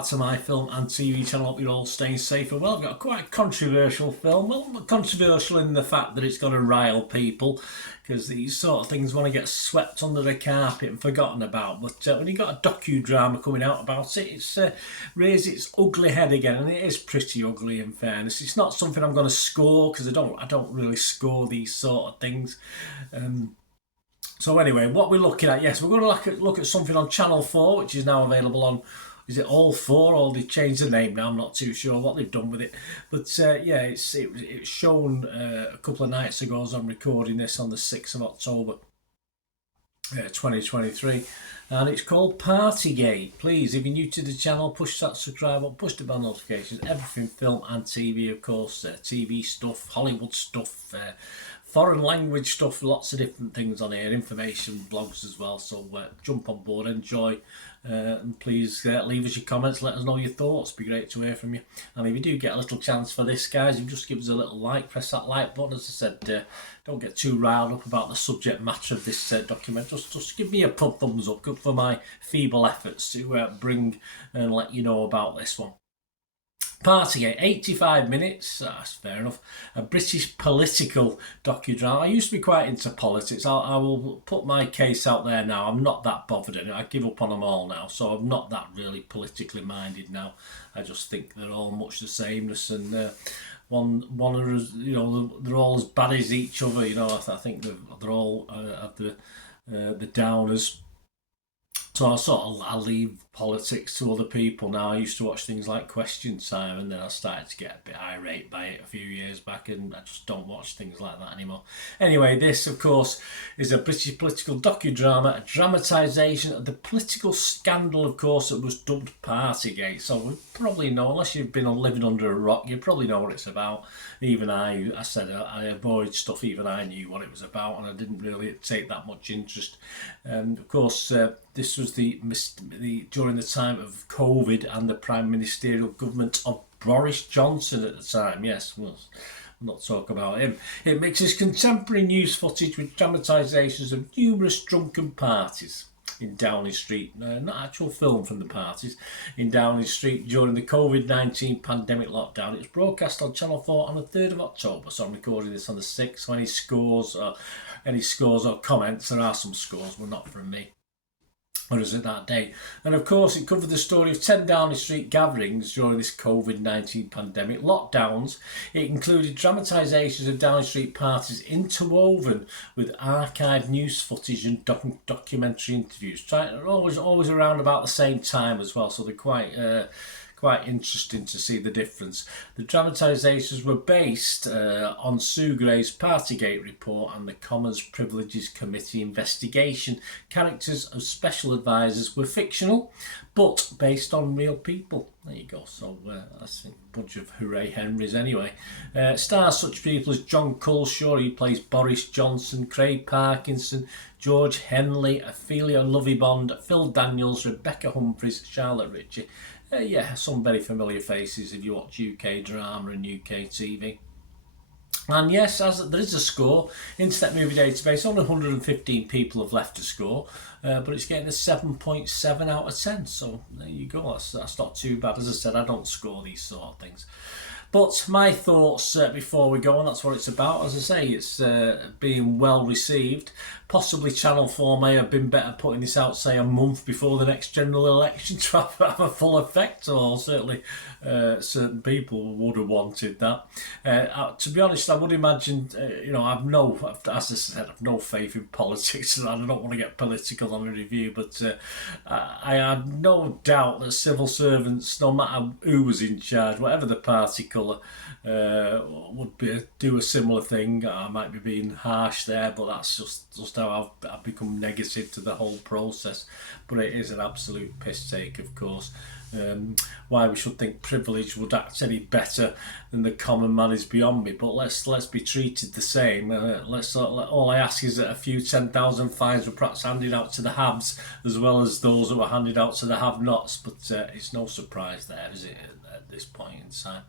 back to my film and TV channel. Hope you're all staying safe and well. I've got quite a controversial film. Well, controversial in the fact that it's going to rile people, because these sort of things want to get swept under the carpet and forgotten about. But when you've got a docudrama coming out about it, it's raised its ugly head again, and it is pretty ugly in fairness. It's not something I'm going to score, because I don't really score these sort of things. So anyway, what we're looking at, yes, we're going to look at something on Channel 4, which is now available on, is it All 4, or they changed the name now? I'm not too sure what they've done with it. But yeah, it's shown a couple of nights ago as I'm recording this on the 6th of October 2023. And it's called Partygate. Please, if you're new to the channel, push that subscribe button, push the bell notifications, everything film and TV, of course, TV stuff, Hollywood stuff, foreign language stuff, lots of different things on here, information, blogs as well. So jump on board, enjoy, and please leave us your comments, let us know your thoughts. Be great to hear from you. And if you do get a little chance for this, guys, you just give us a little like, press that like button. As I said, don't get too riled up about the subject matter of this document. Just give me a thumbs up, good for my feeble efforts to bring and let you know about this one. Partygate, 85 minutes, that's fair enough. A British political docudrama. I used to be quite into politics. I will put my case out there now. I'm not that bothered in it. I give up on them all now, so I'm not that really politically minded now. I just think they're all much the sameness, and one of, you know, they're all as bad as each other. You know, I think they're all have the downers. So I'll leave politics to other people now. I used to watch things like Question Time, and then I started to get a bit irate by it a few years back, and I just don't watch things like that anymore. Anyway, this, of course, is a British political docudrama, a dramatisation of the political scandal, of course, that was dubbed Partygate. So we probably know, unless you've been living under a rock, you probably know what it's about. Even I said I avoid stuff, even I knew what it was about, and I didn't really take that much interest. Of course, this was during the time of COVID and the Prime Ministerial government of Boris Johnson at the time. Yes, we'll not talk about him. It mixes contemporary news footage with dramatisations of numerous drunken parties in Downing Street, not actual film from the parties, in Downing Street during the COVID-19 pandemic lockdown. It was broadcast on Channel 4 on the 3rd of October, so I'm recording this on the 6th. So any scores or comments, there are some scores, but not from me. Or is it that day? And of course, it covered the story of 10 Downing Street gatherings during this COVID-19 pandemic lockdowns. It included dramatisations of Downing Street parties interwoven with archived news footage and documentary interviews. Always around about the same time as well, so they're quite interesting to see the difference. The dramatisations were based on Sue Gray's Partygate report and the Commons Privileges Committee investigation. Characters of special advisors were fictional, but based on real people. There you go. So that's a bunch of hooray Henrys anyway. Stars such people as John Culshaw, he plays Boris Johnson, Craig Parkinson, George Henley, Ophelia Lovibond, Phil Daniels, Rebecca Humphries, Charlotte Ritchie. Yeah, some very familiar faces if you watch UK drama and UK TV. And yes, there is a score. Internet Movie Database, only 115 people have left a score, but it's getting a 7.7 out of 10. So there you go. That's not too bad. As I said, I don't score these sort of things. But my thoughts before we go on, that's what it's about. As I say, it's being well received. Possibly Channel 4 may have been better putting this out, say, a month before the next general election to have a full effect, or certainly certain people would have wanted that. To be honest, I would imagine, as I said, I've no faith in politics, and I don't want to get political on a review, but I have no doubt that civil servants, no matter who was in charge, whatever the party colour, would do a similar thing. I might be being harsh there, but that's just how I've become negative to the whole process. But it is an absolute piss take, of course. Why we should think privilege would act any better than the common man is beyond me. But let's be treated the same. All I ask is that a few 10,000 fines were perhaps handed out to the haves as well as those that were handed out to the have-nots. But it's no surprise there, is it? at this point in time.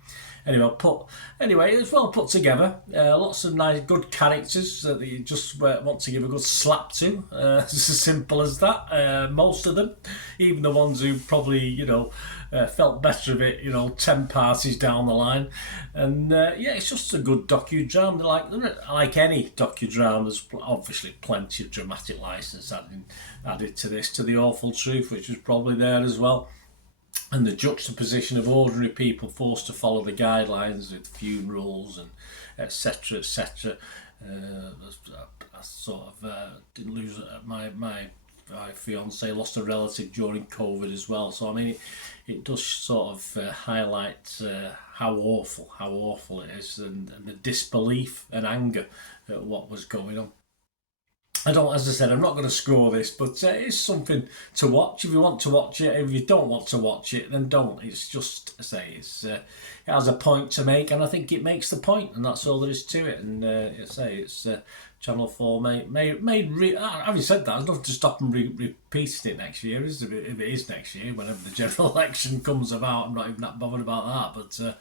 Anyway, it's well put together. Lots of nice, good characters that you just want to give a good slap to. It's as simple as that. Most of them, even the ones who probably, felt better of it, 10 parties down the line. And yeah, it's just a good docudrama. Like any docudrama, there's obviously plenty of dramatic license added to this, to the awful truth, which was probably there as well. And the juxtaposition of ordinary people forced to follow the guidelines with funerals and etc. etc. I sort of didn't lose my fiance lost a relative during COVID as well. So I mean, it does sort of highlight how awful it is, and the disbelief and anger at what was going on. As I said, I'm not going to score this, but it's something to watch. If you want to watch it, if you don't want to watch it, then don't. It's just, I say, it has a point to make, and I think it makes the point, and that's all there is to it. And it's Channel 4 having said that, there's nothing to stop them repeating it next year, is there? If it is next year, whenever the general election comes about. I'm not even that bothered about that, but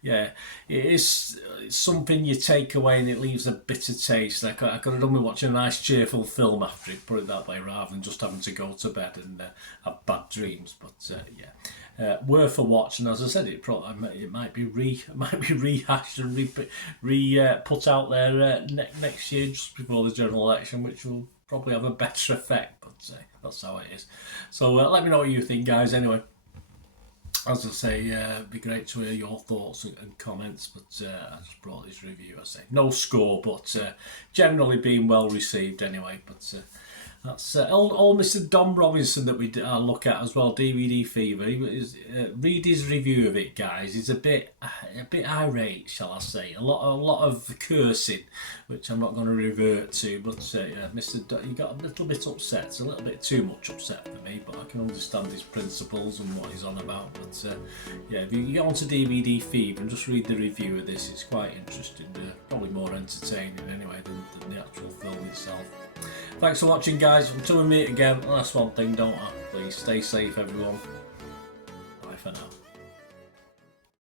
yeah, it's something you take away and it leaves a bitter taste. I could have done with watching a nice cheerful film after it, put it that way, rather than just having to go to bed and have bad dreams. But yeah, worth a watch. And as I said, it might be rehashed and put out there next year, just before the general election, which will probably have a better effect. But that's how it is. So let me know what you think, guys. Anyway, as I say, it'd be great to hear your thoughts and comments, but I just brought this review. I say no score, but generally being well received anyway. But that's old Mr. Dom Robinson that we look at as well, DVD Fever. Read his review of it, guys. He's a bit irate, shall I say. A lot of cursing, which I'm not going to revert to. But yeah, he got a little bit upset. It's a little bit too much upset for me, but I can understand his principles and what he's on about. But yeah, if you get onto DVD Fever and just read the review of this, it's quite interesting. Probably more entertaining anyway than the actual film itself. Thanks for watching, guys. Until we meet again, last one thing, don't I? Please stay safe, everyone. Bye for now.